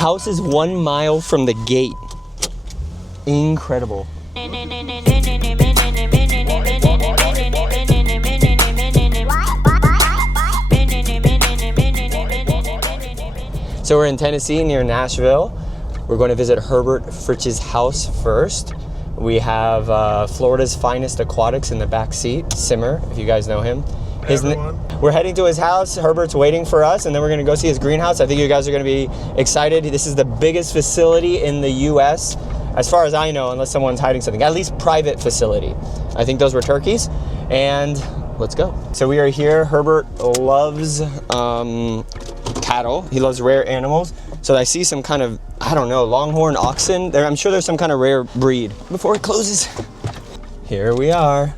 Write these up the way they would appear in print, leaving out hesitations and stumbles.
House is 1 mile from the gate. Incredible. So we're in Tennessee near Nashville. We're going to visit Herbert Fritch's house first. We have Florida's finest aquatics in the back seat, Simmer, if you guys know him. We're heading to his house. Herbert's waiting for us, and then we're going to go see his greenhouse. I think you guys are going to be excited. This is the biggest facility in the U.S., as far as I know, unless someone's hiding something. At least private facility. I think those were turkeys. And let's go. So we are here. Herbert loves cattle. He loves rare animals. So I see some kind of, I don't know, longhorn oxen. I'm sure there's some kind of rare breed. Before it closes, here we are.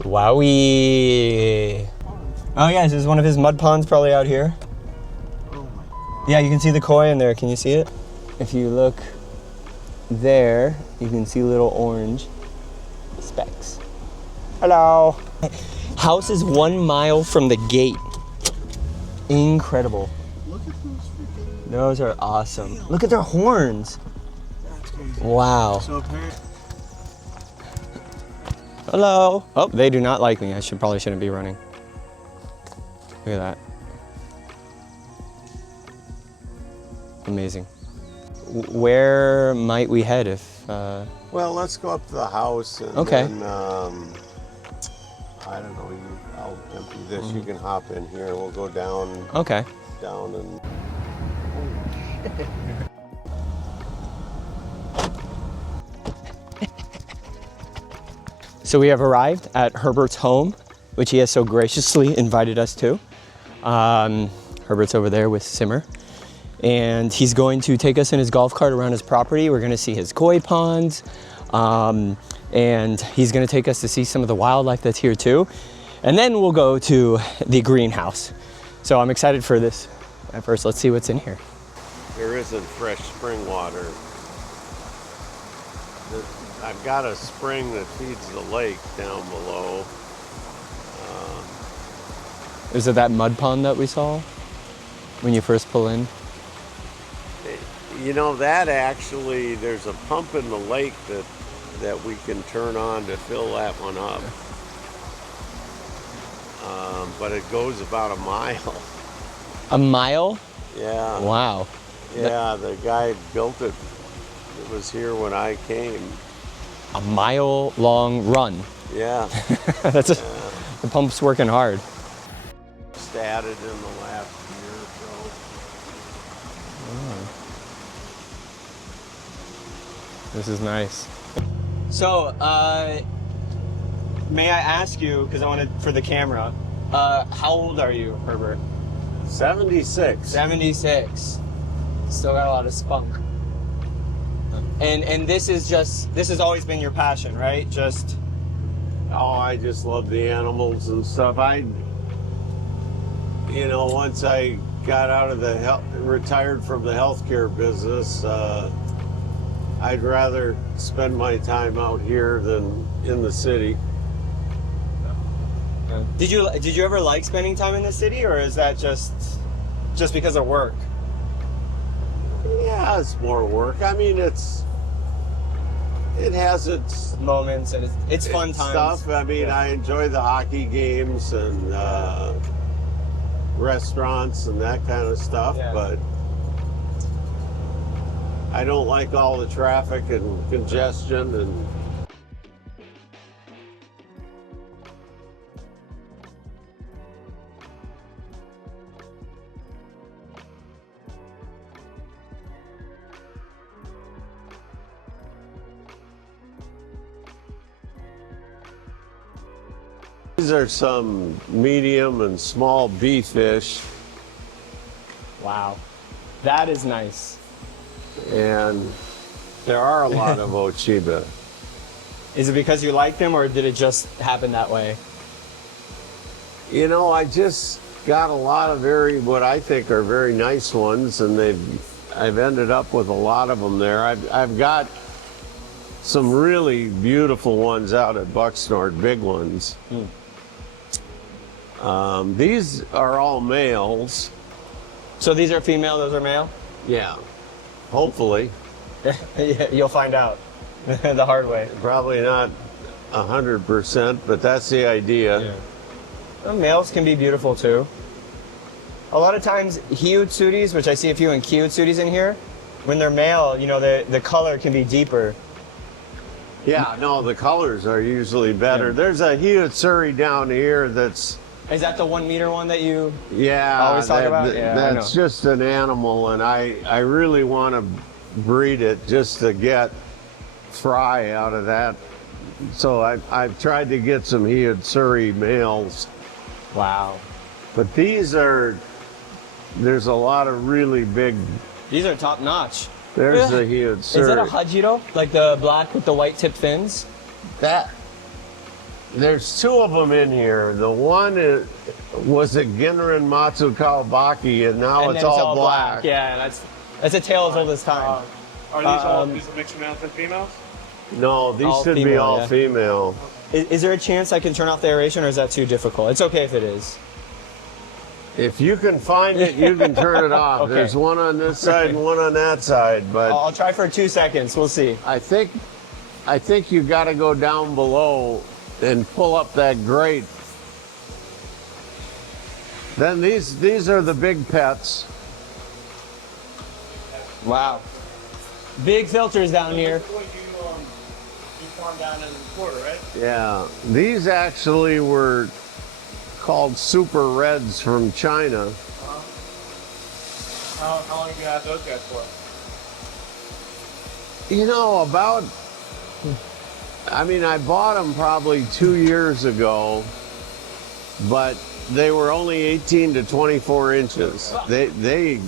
Wowee. Oh yeah, this is one of his mud ponds probably out here. Oh my God. Yeah, you can see the koi in there. Can you see it? If you look there, you can see little orange specks. Hello. House is 1 mile from the gate. Incredible. Look at those freaking... Those are awesome. Look at their horns. That's crazy. Wow. So apparently... Hello. Oh, they do not like me. I probably shouldn't be running. Look at that. Amazing. Where might we head if... Well, let's go up to the house and okay. Then, I don't know, I'll empty this, you can hop in here and we'll go down. Okay. Down and... So we have arrived at Herbert's home, which he has so graciously invited us to. Herbert's over there with Simmer. And he's going to take us in his golf cart around his property. We're gonna see his koi ponds. And he's gonna take us to see some of the wildlife that's here too. And then we'll go to the greenhouse. So I'm excited for this. At first, let's see what's in here. There isn't fresh spring water. I've got a spring that feeds the lake down below. Is it that mud pond that we saw when you first pull in? You know, that actually, there's a pump in the lake that we can turn on to fill that one up. But it goes about a mile. A mile? Yeah. Wow. Yeah, the guy built it. It was here when I came. A mile-long run. Yeah. That's the pump's working hard. Just added in the last year or so. Oh. This is nice. So, may I ask you, because I wanted for the camera, how old are you, Herbert? 76. 76. Still got a lot of spunk. And this has always been your passion, right? I just love the animals and stuff. Once I got out of retired from the healthcare business, I'd rather spend my time out here than in the city. Did you ever like spending time in the city, or is that just because of work? Yeah, it's more work. I mean, it has its moments and it's fun times. Stuff. I mean, yeah. I enjoy the hockey games and restaurants and that kind of stuff, yeah. But I don't like all the traffic and congestion and. These are some medium and small bee fish. Wow, that is nice. And there are a lot of Ochiba. Is it because you like them, or did it just happen that way? I just got a lot of what I think are very nice ones, and I've ended up with a lot of them there. I've got some really beautiful ones out at Bucksnort, big ones. Mm. These are all males. So these are female, those are male? Yeah, hopefully. Yeah, you'll find out the hard way. Probably not 100%, but that's the idea. Males can be beautiful too. A lot of times, Hyotsuris, which I see a few in Kyotsuris in here, when they're male, you know, the color can be deeper. Yeah, no, the colors are usually better. Yeah. There's a Hyotsuri down here that's, Is that the 1 meter one that you yeah, always talk about? Yeah, I that's know. just an animal, and I really want to breed it just to get fry out of that. So I've tried to get some Hyotsuri males, Wow. but there's a lot of really big. These are top notch. There's the Is that a Hyotsuri. Hajiro? Like the black with the white tip fins? There's two of them in here. The one was a Ginrin Matsu Kawabaki, and now And it's then all black. Yeah, that's a tale as old as time. Are these all Um, these are mixed males and females? No, these All should be female, all yeah. female. Is there a chance I can turn off the aeration, or is that too difficult? It's okay if it is. If you can find it, you can turn it off. Okay. There's one on this side and one on that side, but I'll try for 2 seconds. We'll see. I think you got to go down below and pull up that grate. Then these are the big pets. Wow. Big filters down here. That's what you farm down in the quarter, right? Yeah, these actually were called Super Reds from China. How long have you had those guys for? You know, I bought them probably 2 years ago, but they were only 18 to 24 inches. They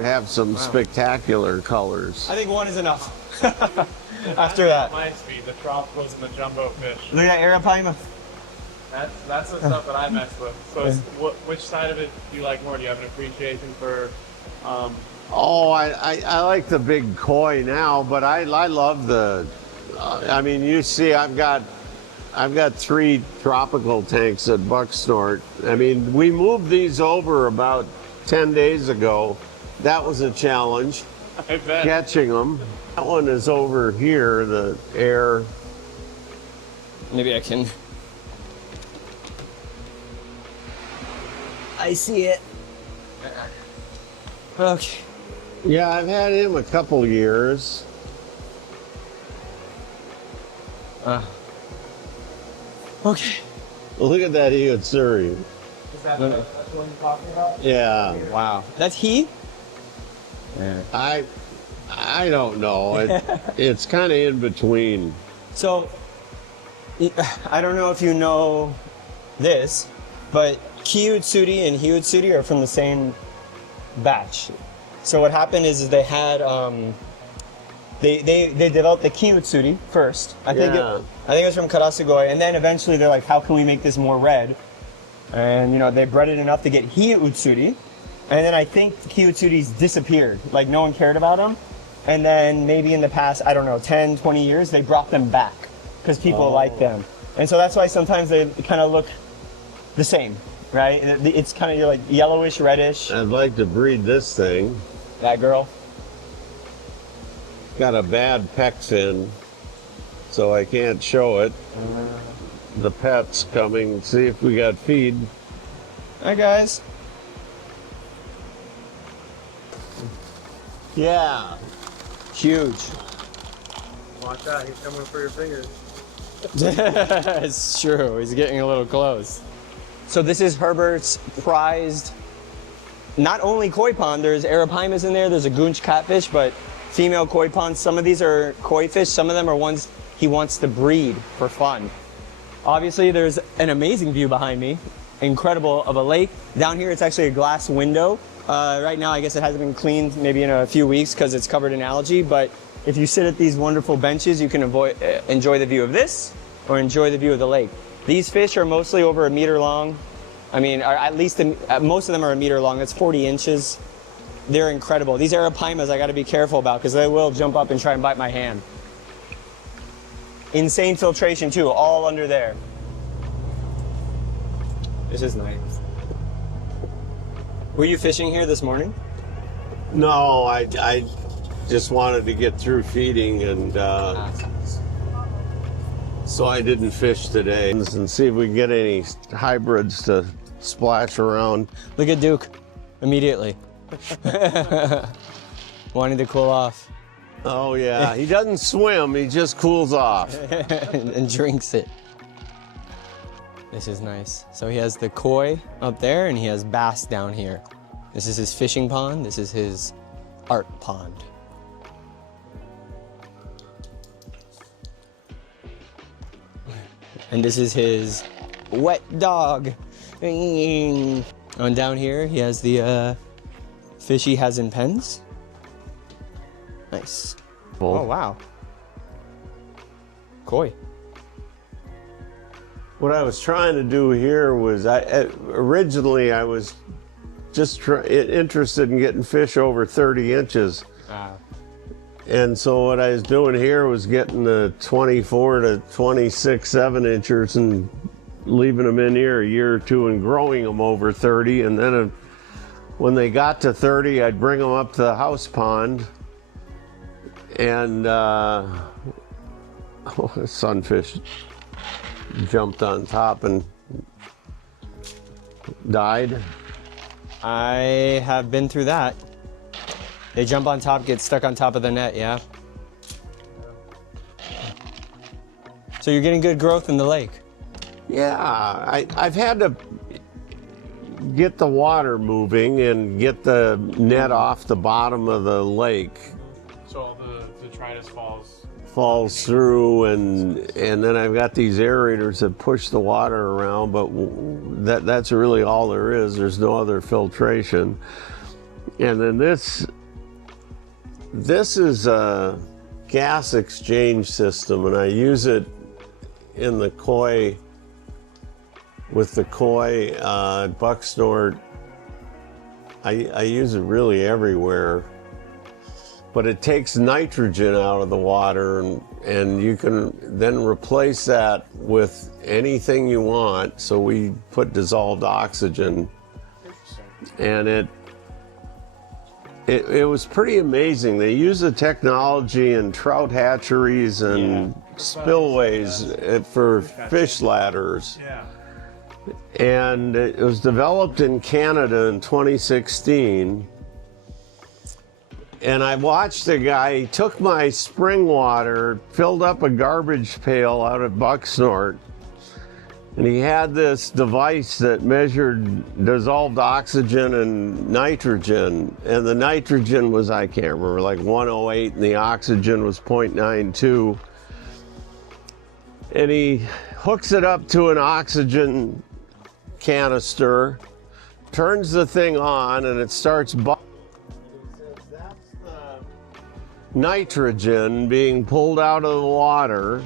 have some spectacular colors. I think one is enough. After that. Reminds me, the tropicals and the jumbo fish. Look at that Arapaima. That's the stuff that I mess with. So which side of it do you like more? Do you have an appreciation for Oh, I like the big koi now, but I love the. You see, I've got 3 tropical tanks at Bucksnort. We moved these over about 10 days ago. That was a challenge, I bet. catching them. That one is over here, the air. Maybe I can. I see it. Okay. Yeah, I've had him a couple years. Okay. Look at that Hyotsuri. Is that that's the one you're talking about? Yeah, Wow. That's he? I don't know. It's kind of in between. So, I don't know if you know this, but Kyutsuri and Hyutsuri are from the same batch. So what happened is they had they developed the Kyutsuri first. I think Yeah. it was from Karasugoi, and then eventually they're like, how can we make this more red? And they bred it enough to get Hyutsuri, and then I think the Kyutsuris disappeared. Like no one cared about them. And then maybe in the past, I don't know, 10, 20 years, they brought them back because people like them. And so that's why sometimes they kind of look the same, right? It's kind of like yellowish, reddish. I'd like to breed this thing. That girl. Got a bad pec fin, so I can't show it. The pet's coming. See if we got feed. Hi, guys. Yeah. Huge. Watch out, he's coming for your fingers. It's true. He's getting a little close. So this is Herbert's prized, not only koi pond, there's arapaimas in there's a goonch catfish, but female koi ponds. Some of these are koi fish, some of them are ones he wants to breed for fun. Obviously, there's an amazing view behind me, incredible, of a lake. Down here, it's actually a glass window. Right now, I guess it hasn't been cleaned maybe in a few weeks because it's covered in algae, but if you sit at these wonderful benches, you can enjoy the view of this or enjoy the view of the lake. These fish are mostly over a meter long. At least most of them are a meter long. That's 40 inches. They're incredible. These arapaimas I got to be careful about because they will jump up and try and bite my hand. Insane filtration too, all under there. This is nice. Were you fishing here this morning? No, I just wanted to get through feeding, and so I didn't fish today. And see if we can get any hybrids to splash around. Look at Duke, immediately. Wanting to cool off. Oh yeah, he doesn't swim, he just cools off. And drinks it. This is nice. So he has the koi up there and he has bass down here. This is his fishing pond, this is his art pond. And this is his wet dog. And down here he has the fish he has in pens. Nice. Oh wow. Koi. What I was trying to do here was, originally I was just interested in getting fish over 30 inches. And so what I was doing here was getting the 24 to 26 7-inchers and leaving them in here a year or two and growing them over 30. And then when they got to 30, I'd bring them up to the house pond. And sunfish jumped on top and died. I have been through that. They jump on top, get stuck on top of the net, yeah? So you're getting good growth in the lake? Yeah, I've had to get the water moving and get the net off the bottom of the lake. So all the detritus falls through, and then I've got these aerators that push the water around, but that's really all there is. There's no other filtration. And then this is a gas exchange system, and I use it in the koi, with the koi buck snort. I use it really everywhere. But it takes nitrogen out of the water, and you can then replace that with anything you want. So we put dissolved oxygen, and it was pretty amazing. They use the technology in trout hatcheries and spillways for fish ladders. Yeah. And it was developed in Canada in 2016. And I watched a guy, he took my spring water, filled up a garbage pail out at Bucksnort, and he had this device that measured dissolved oxygen and nitrogen. And the nitrogen was, I can't remember, like 108, and the oxygen was 0.92. And he hooks it up to an oxygen canister, turns the thing on, and it starts bubbling. Nitrogen being pulled out of the water,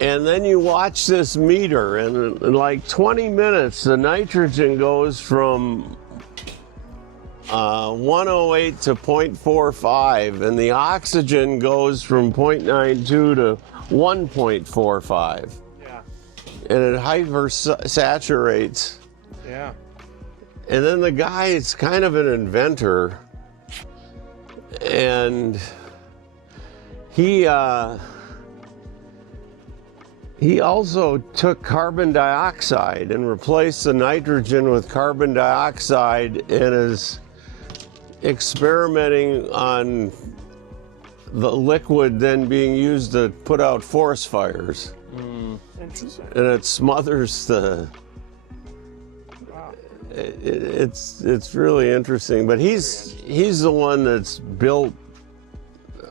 and then you watch this meter, and in like 20 minutes the nitrogen goes from 108 to 0.45, and the oxygen goes from 0.92 to 1.45. Yeah. And it hypersaturates. Yeah. And then the guy is kind of an inventor. And he also took carbon dioxide and replaced the nitrogen with carbon dioxide, and is experimenting on the liquid then being used to put out forest fires. Interesting. And it smothers the... Wow. It's really interesting, but he's the one that's built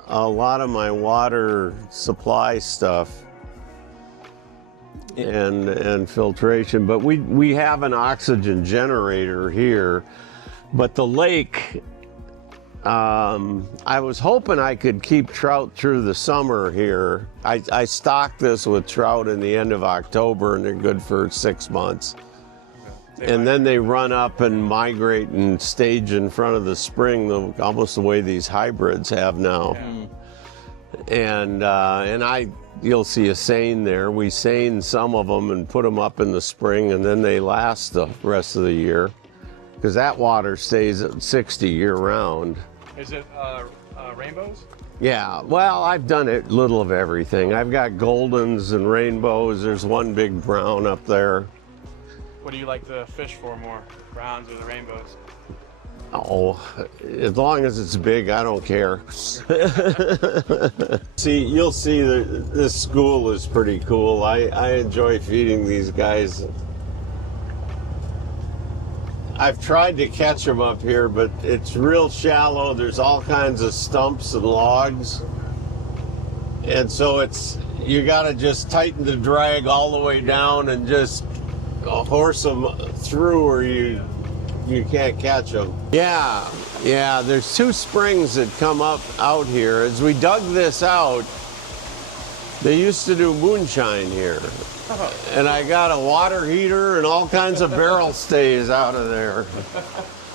a lot of my water supply stuff and filtration. But we have an oxygen generator here, but the lake, I was hoping I could keep trout through the summer here. I stock this with trout in the end of October, and they're good for 6 months. And then they run up and migrate and stage in front of the spring, almost the way these hybrids have now. Yeah. And you'll see a seine there. We seine some of them and put them up in the spring, and then they last the rest of the year. because that water stays at 60 year round. Is it rainbows? Yeah, well, I've done a little of everything. I've got goldens and rainbows. There's one big brown up there. What do you like to fish for more, browns or the rainbows? Oh, as long as it's big, I don't care. See, you'll see that this school is pretty cool. I enjoy feeding these guys. I've tried to catch them up here, but it's real shallow. There's all kinds of stumps and logs. And so you gotta just tighten the drag all the way down and just horse them through, or you can't catch them. Yeah, there's 2 springs that come up out here. As we dug this out, they used to do moonshine here. And I got a water heater and all kinds of barrel stays out of there.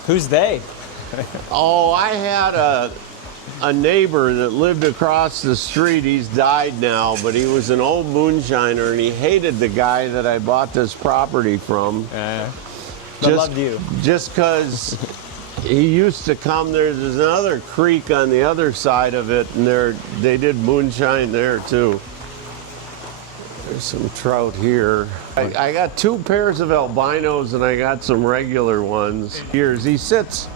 Who's they? Oh, I had a neighbor that lived across the street. He's died now, but he was an old moonshiner, and he hated the guy that I bought this property from. But loved you. Just because he used to come there. There's another creek on the other side of it, and they did moonshine there too. There's some trout here. I got 2 pairs of albinos, and I got some regular ones. He sits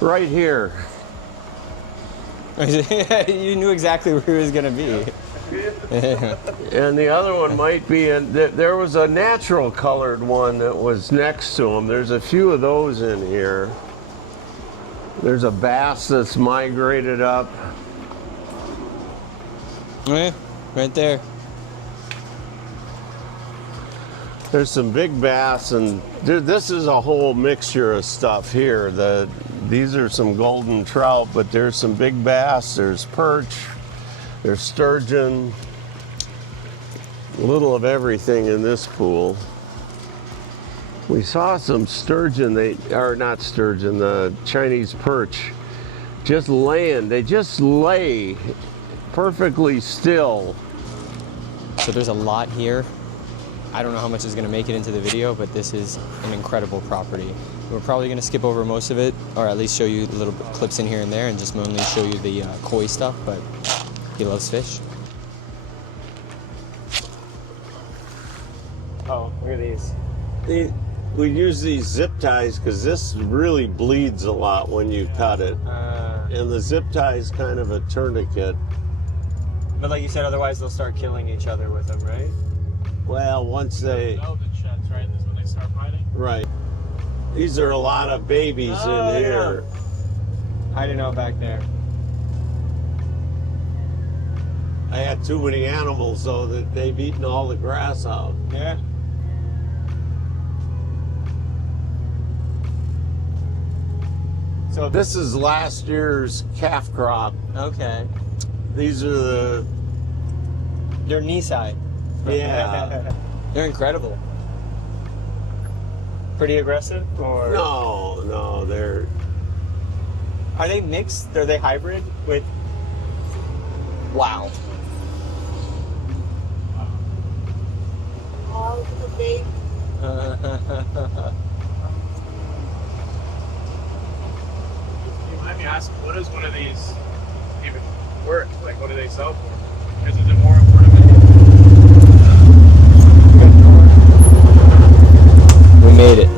right here. You knew exactly where he was going to be. And the other one might be there was a natural colored one that was next to him. There's a few of those in here. There's a bass that's migrated up. Yeah, right there. There's some big bass, and this is a whole mixture of stuff here. These are some golden trout, but there's some big bass, there's perch, there's sturgeon, a little of everything in this pool. We saw some sturgeon, not sturgeon, the Chinese perch, just laying. They just lay perfectly still. So there's a lot here. I don't know how much is going to make it into the video, but this is an incredible property. We're probably going to skip over most of it, or at least show you little clips in here and there, and just mainly show you the koi stuff, but he loves fish. Oh, look at these. We use these zip ties because this really bleeds a lot when you cut it. And the zip tie is kind of a tourniquet. But like you said, otherwise they'll start killing each other with them, right? Well, once they... Velvet sheds, right? This is when they start fighting? Right. These are a lot of babies in here. Hiding out back there. I had too many animals, though, that they've eaten all the grass out. Yeah. So This is last year's calf crop. okay. These are They're knee side. yeah. They're incredible. Pretty aggressive, or No, they're... are they mixed? Are they hybrid with? Wow. All the baby. You mind me asking, what is one of these even worth? Like, what do they sell for? Because is it more important? We made it.